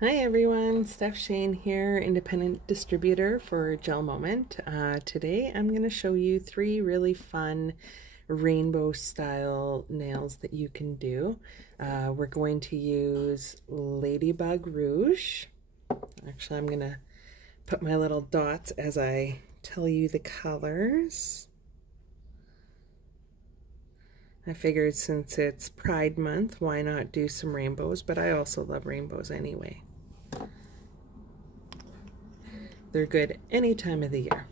Hi everyone, Steph Shane here, independent distributor for Gel Moment. Today I'm going to show you 3 really fun rainbow style nails that you can do. We're going to use Ladybug Rouge. Actually, I'm going to put my little dots as I tell you the colors. I figured since it's Pride Month, why not do some rainbows, but I also love rainbows anyway. They're good any time of the year.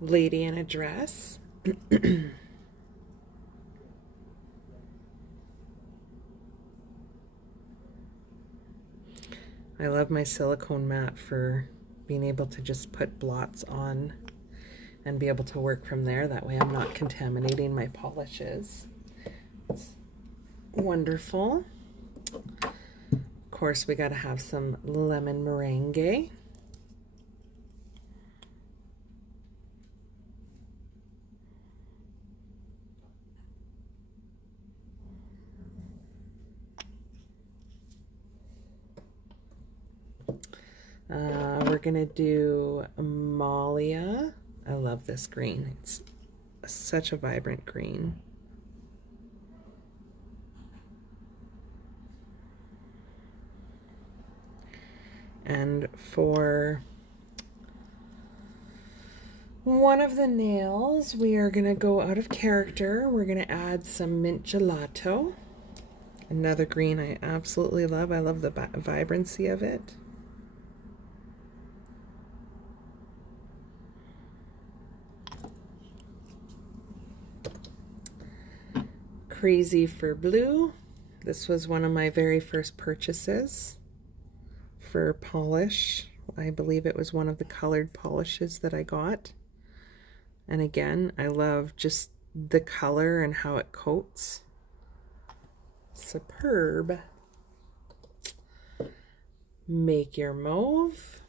Lady in a dress. I love my silicone mat for being able to just put blots on and be able to work from there. That way I'm not contaminating my polishes. It's wonderful. Of course, we got to have some lemon meringue. We're gonna do Malia. I love this green. It's such a vibrant green. And for one of the nails, we are gonna go out of character. We're gonna add some mint gelato. Another green I absolutely love. I love the vibrancy of it. Crazy for blue. This was one of my very first purchases for polish. I believe it was one of the colored polishes that I got. And again, I love just the color and how it coats. Superb. Make your mauve.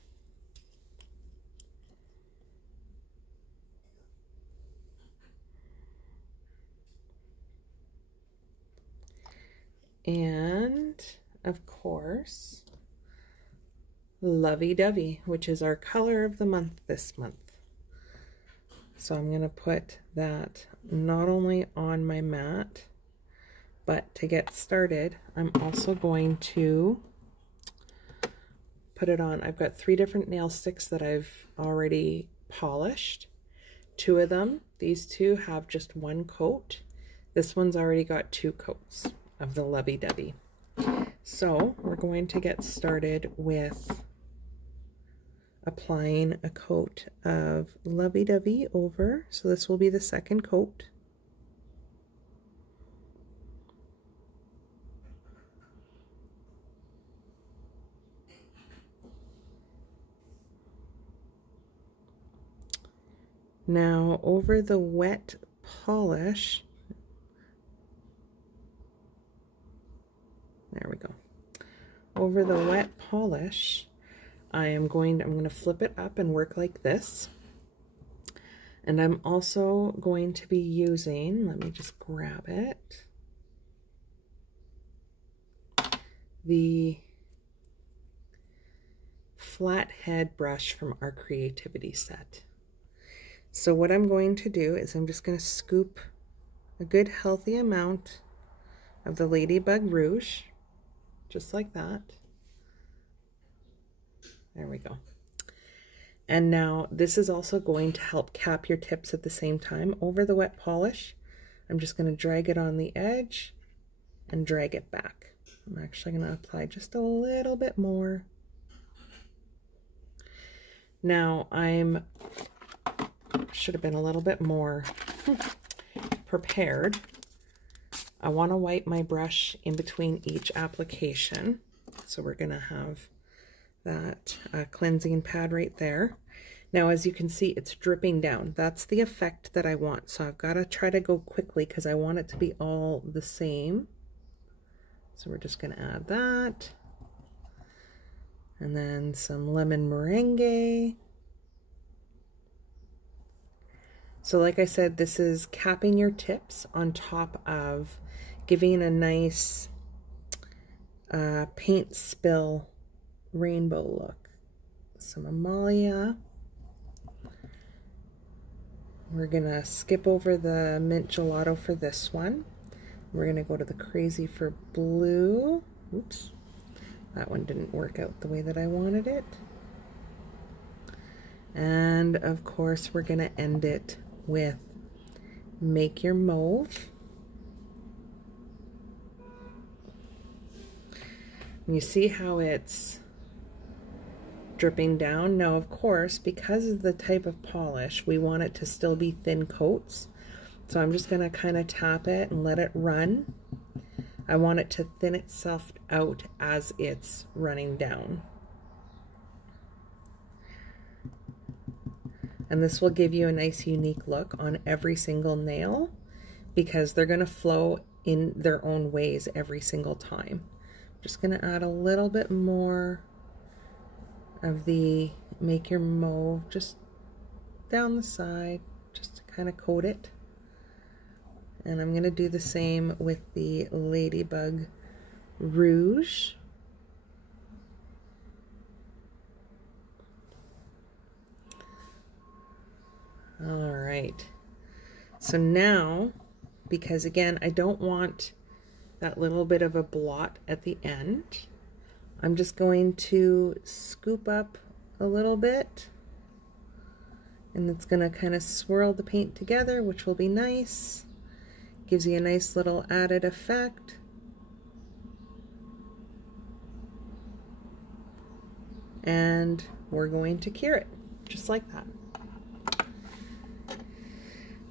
And of course, Lovey-Dovey, which is our color of the month this month. So I'm going to put that not only on my mat, but to get started, I'm also going to put it on. I've got 3 different nail sticks that I've already polished. 2 of them, these 2 have just 1 coat. This one's already got 2 coats of the Lovey-Dovey. So we're going to get started with applying a coat of Lovey-Dovey over. So this will be the second coat. Now over the wet polish, there we go. Over the wet polish, I'm going to flip it up and work like this. And I'm also going to be using, let me just grab it, the flathead brush from our creativity set. So what I'm going to do is I'm just going to scoop a good healthy amount of the Ladybug Rouge, just like that. There we go. And now this is also going to help cap your tips at the same time. Over the wet polish, I'm just going to drag it on the edge and drag it back. I'm actually going to apply just a little bit more. Now should have been a little bit more prepared. I want to wipe my brush in between each application. So we're going to have that cleansing pad right there. Now, as you can see, it's dripping down. That's the effect that I want. So I've got to try to go quickly because I want it to be all the same. So we're just going to add that. And then some lemon meringue. So like I said, this is capping your tips on top of giving a nice paint spill rainbow look. Some Amalia. We're gonna skip over the mint gelato for this one. We're gonna go to the crazy for blue. Oops, that one didn't work out the way that I wanted it. And of course, we're gonna end it with Make Your Mauve. You see how it's dripping down? Now, of course, because of the type of polish, we want it to still be thin coats. So I'm just gonna kind of tap it and let it run. I want it to thin itself out as it's running down. And this will give you a nice unique look on every single nail because they're gonna flow in their own ways every single time. Just gonna add a little bit more of the Make Your Mauve just down the side, just to kind of coat it. And I'm gonna do the same with the Ladybug Rouge. All right, so now, because again, I don't want that little bit of a blot at the end, I'm just going to scoop up a little bit, and it's gonna kind of swirl the paint together, which will be nice. Gives you a nice little added effect. And we're going to cure it, just like that.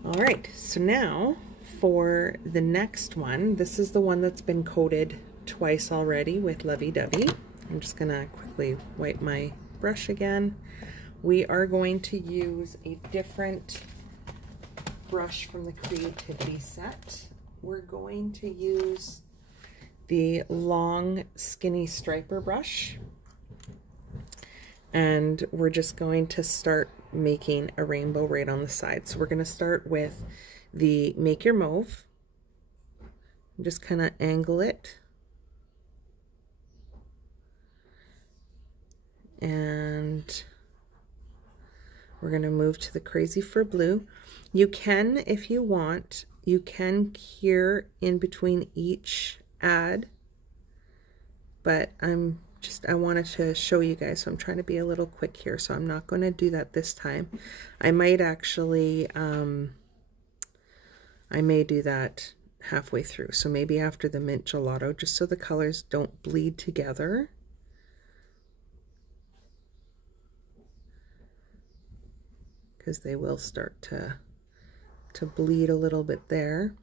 All right, so now for the next one, this is the one that's been coated twice already with Lovey Dovey. I'm just gonna quickly wipe my brush again. We are going to use a different brush from the Creativity set. We're going to use the long skinny striper brush, and we're just going to start making a rainbow right on the side. So we're going to start with the Make Your Mauve. Just kind of angle it. And we're going to move to the Crazy for Blue. You can, if you want, you can cure in between each ad, but I wanted to show you guys, so I'm trying to be a little quick here, so I'm not going to do that this time. I might actually, I may do that halfway through, so maybe after the mint gelato, just so the colors don't bleed together. Because they will start to bleed a little bit there,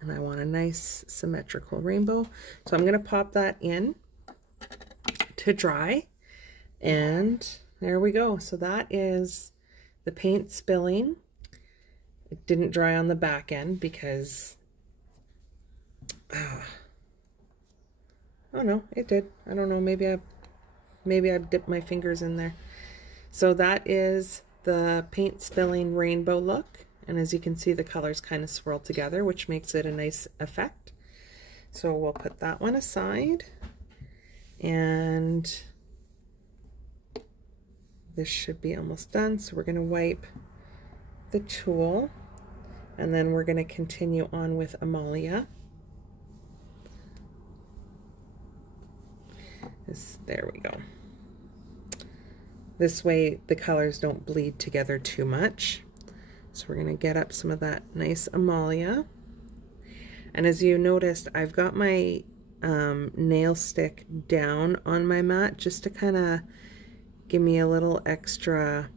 and I want a nice symmetrical rainbow. So I'm going to pop that in to dry, and there we go. So that is the paint spilling. It didn't dry on the back end because oh no, it did. I don't know, maybe I dipped my fingers in there. So that is the paint spilling rainbow look, and as you can see, the colors kind of swirl together, which makes it a nice effect. So we'll put that one aside, and this should be almost done. So we're going to wipe the tool, and then we're going to continue on with Amalia. There we go. This way the colors don't bleed together too much. So we're going to get up some of that nice Amalia. And as you noticed, I've got my nail stick down on my mat just to kind of give me a little extra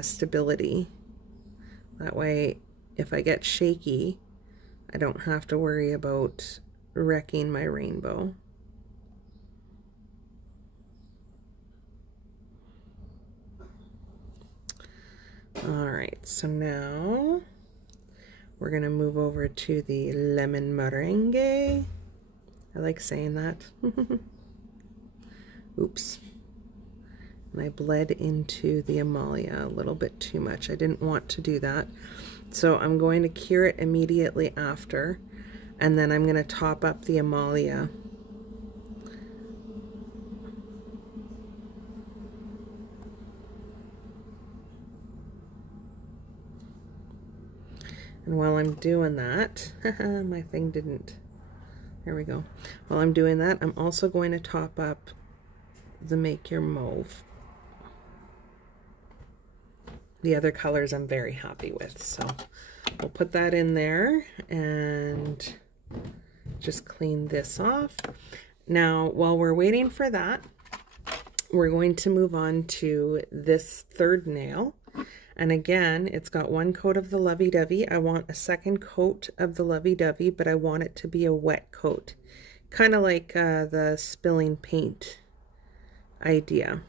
stability. That way, if I get shaky, I don't have to worry about wrecking my rainbow. All right, so now we're gonna move over to the lemon meringue. I like saying that. Oops. And I bled into the Amalia a little bit too much. I didn't want to do that. So I'm going to cure it immediately after, and then I'm gonna top up the Amalia And while I'm doing that, my thing didn't, there we go. While I'm doing that, I'm also going to top up the Make Your Mauve. The other colors I'm very happy with, so we'll put that in there and just clean this off. Now, while we're waiting for that, we're going to move on to this third nail. And again, it's got one coat of the lovey-dovey. I want a second coat of the lovey-dovey, but I want it to be a wet coat. Kind of like the spilling paint idea.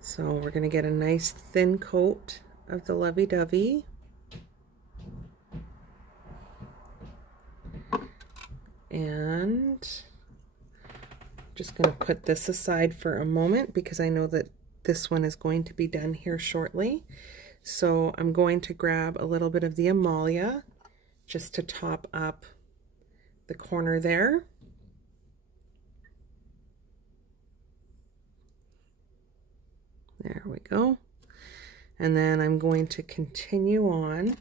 So we're going to get a nice thin coat of the lovey-dovey. And just going to put this aside for a moment because I know that this one is going to be done here shortly. So I'm going to grab a little bit of the Amalia just to top up the corner there. There we go. And then I'm going to continue on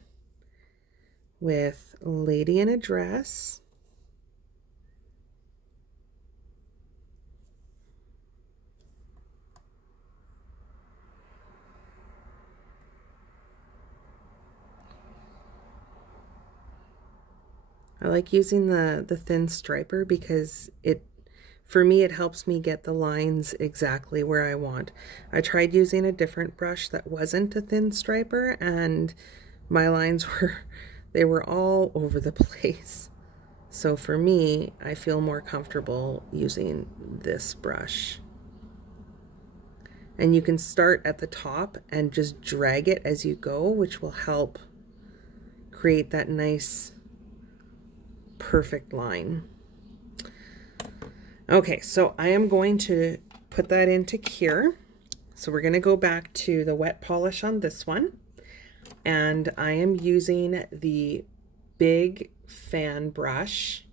with Lady in a Dress. I like using the thin striper because for me it helps me get the lines exactly where I want. I tried using a different brush that wasn't a thin striper and my lines were all over the place. So for me, I feel more comfortable using this brush. And you can start at the top and just drag it as you go, which will help create that nice perfect line. Okay, so I am going to put that into cure. So we're going to go back to the wet polish on this one. And I am using the big fan brush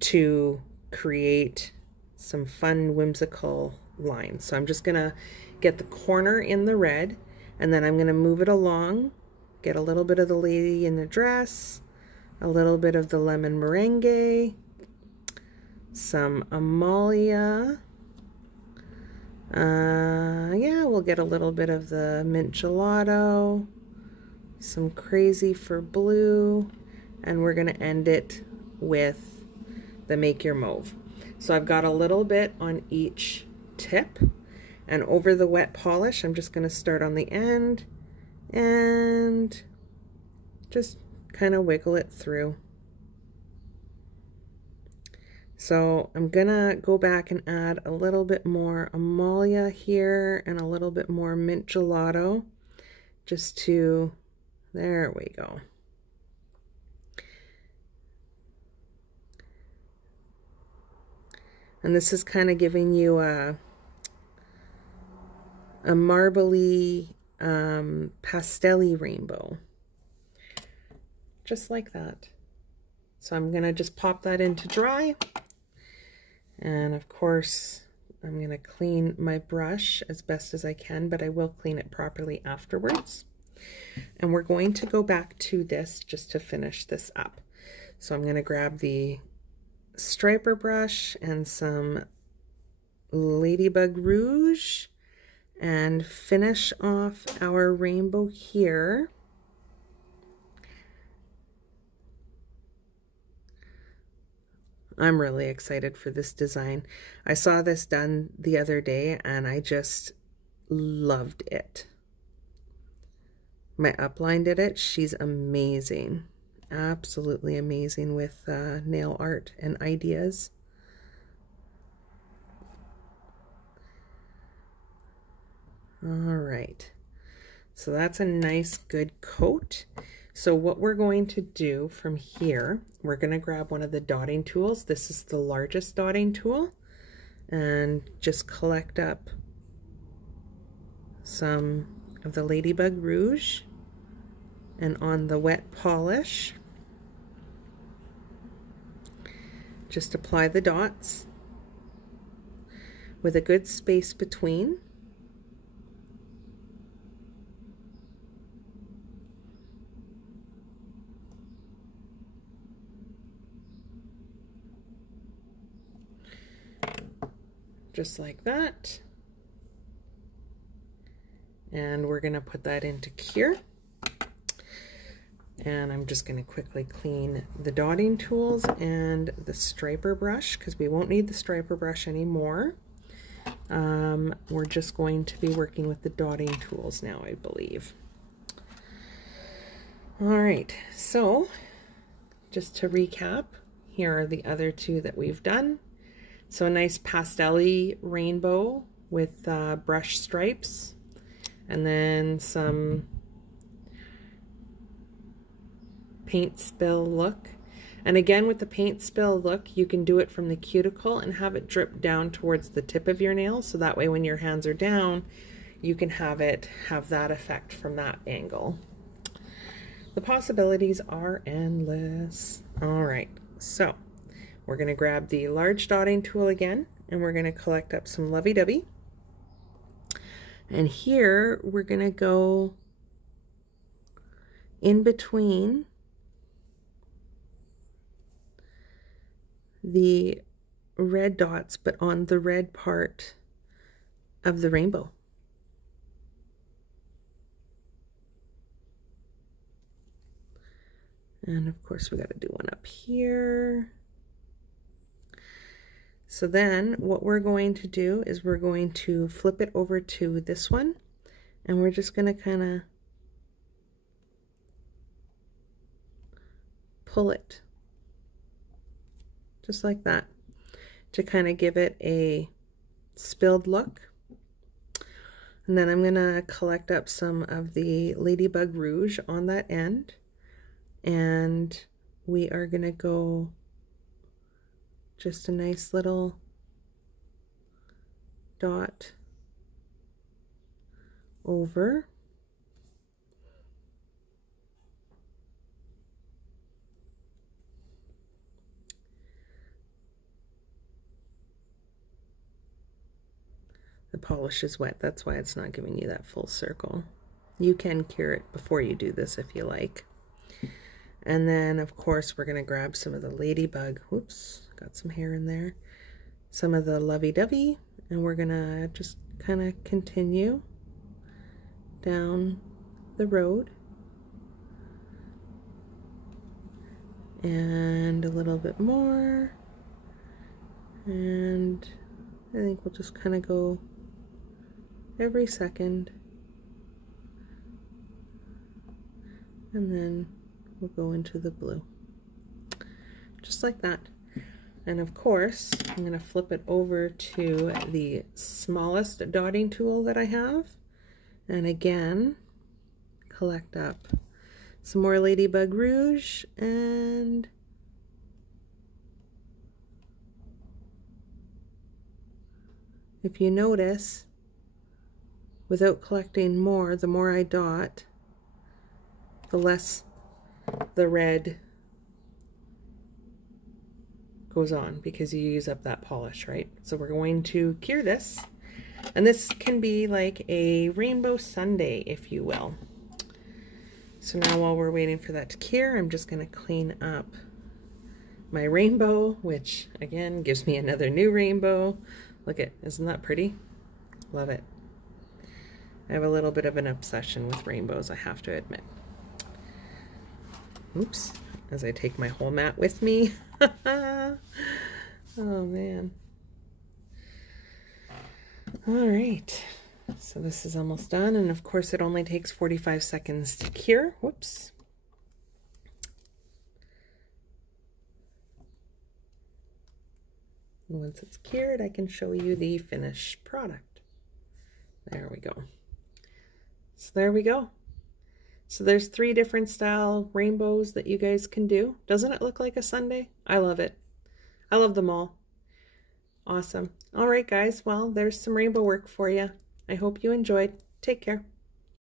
to create some fun whimsical lines. So I'm just going to get the corner in the red and then I'm going to move it along, get a little bit of the Lady in the Dress, a little bit of the lemon meringue, some Amalia. Yeah, we'll get a little bit of the mint gelato, some crazy for blue, and we're going to end it with the Make Your Mauve. So I've got a little bit on each tip, and over the wet polish, I'm just going to start on the end and just kind of wiggle it through. So I'm gonna go back and add a little bit more Amalia here and a little bit more mint gelato just to, there we go. And this is kind of giving you a marbly pastel-y rainbow. Just like that. So I'm gonna just pop that into dry. And of course, I'm gonna clean my brush as best as I can, but I will clean it properly afterwards. And we're going to go back to this just to finish this up. So I'm gonna grab the striper brush and some Ladybug Rouge and finish off our rainbow here. I'm really excited for this design. I saw this done the other day and I just loved it. My upline did it. She's amazing. Absolutely amazing with nail art and ideas. All right. So that's a nice good coat. So what we're going to do from here, we're going to grab one of the dotting tools. This is the largest dotting tool, and just collect up some of the Ladybug Rouge, and on the wet polish, just apply the dots with a good space between. just like that. And we're going to put that into cure. And I'm just going to quickly clean the dotting tools and the striper brush, because we won't need the striper brush anymore. We're just going to be working with the dotting tools now, I believe. All right, so just to recap, here are the other two that we've done. So a nice pastel-y rainbow with brush stripes, and then some paint spill look. And again, with the paint spill look, you can do it from the cuticle and have it drip down towards the tip of your nail, so that way when your hands are down, you can have that effect from that angle. The possibilities are endless. All right, so we're going to grab the large dotting tool again, and we're going to collect up some lovey-dovey. And here we're going to go in between the red dots, but on the red part of the rainbow. And of course we got to do one up here. So then what we're going to do is we're going to flip it over to this one, and we're just going to kind of pull it just like that to kind of give it a spilled look. And then I'm going to collect up some of the Ladybug Rouge on that end, and we are going to go just a nice little dot over. The polish is wet, that's why it's not giving you that full circle. You can cure it before you do this if you like. And then of course we're going to grab some of the ladybug, whoops, got some hair in there, some of the lovey-dovey, and we're going to just kind of continue down the road. And a little bit more. And I think we'll just kind of go every second, and then we'll go into the blue, just like that. And of course, I'm going to flip it over to the smallest dotting tool that I have, and again, collect up some more Ladybug Rouge, and if you notice, without collecting more, the more I dot, the less the red goes on, because you use up that polish, right? So we're going to cure this, and this can be like a rainbow sundae, if you will. So now while we're waiting for that to cure, I'm just going to clean up my rainbow, which again gives me another new rainbow. Look at, isn't that pretty? Love it. I have a little bit of an obsession with rainbows, I have to admit. Oops, as I take my whole mat with me. Oh man. All right, so this is almost done, and of course it only takes 45 seconds to cure. Whoops. And once it's cured, I can show you the finished product. There we go. So there we go. So there's 3 different style rainbows that you guys can do. Doesn't it look like a sundae? I love it. I love them all. Awesome. All right, guys. Well, there's some rainbow work for you. I hope you enjoyed. Take care.